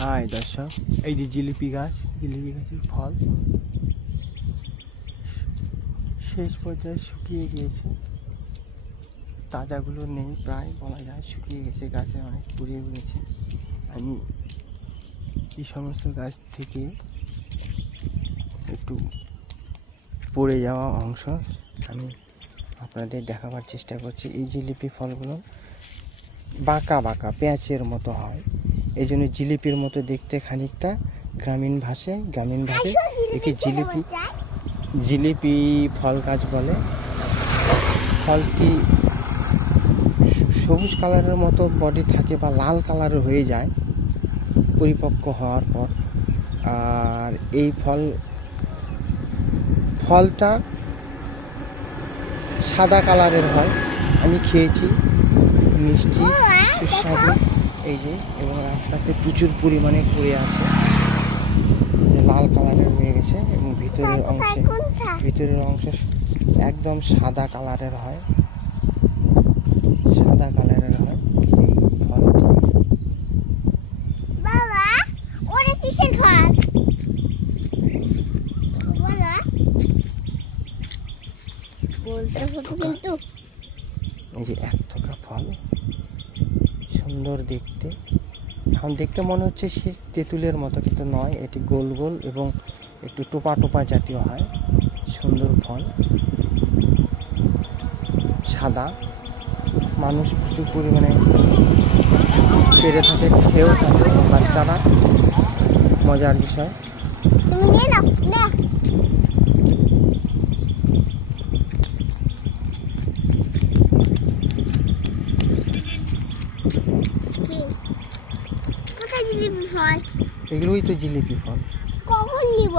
High দর্শক, এই যে জিলিপি গাছের ফল শেষ পর্যায়ে শুকিয়ে গিয়েছে। তাজাগুলো নেই, প্রায় বলা যায় শুকিয়ে গেছে, গাছে অনেক পুড়িয়ে গেছে। আমি এই সমস্ত গাছ থেকে একটু পড়ে যাওয়া অংশ আমি আপনাদের দেখাবার চেষ্টা করছি। এই জিলিপি ফলগুলো বাঁকা বাঁকা পেঁয়াজের মতো হয়, এই জন্য জিলিপির মতো দেখতে খানিকটা। গ্রামীণ ভাষায় একে জিলিপি ফল গাছ বলে। ফলটি সবুজ কালারের মতো বডি থাকে বা লাল কালারের হয়ে যায় পরিপক্ক হওয়ার পর। আর এই ফলটা সাদা কালারের হয়। আমি খেয়েছি, মিষ্টি সুস্বাদু। এই যে, এবং রাস্তাতে প্রচুর পরিমাণে পড়ে আছে, লাল কালারের হয়ে গেছে এবং ভিতরের অংশ একদম সাদা কালারের হয়। এই ফলটি এই যে এক থোকা ফল, সুন্দর দেখতে। এখন দেখতে মনে হচ্ছে সে তেঁতুলের মতো, কিন্তু নয়, এটি গোল গোল এবং একটু টোপা টোপা জাতীয় হয়। সুন্দর ফল, সাদা। মানুষ প্রচুর পরিমাণে পেরে থাকে, খেয়েও থাকে বাচ্চারা। মজার বিষয়। এগুলোই তো জিলিপি ফল। কখন নিব?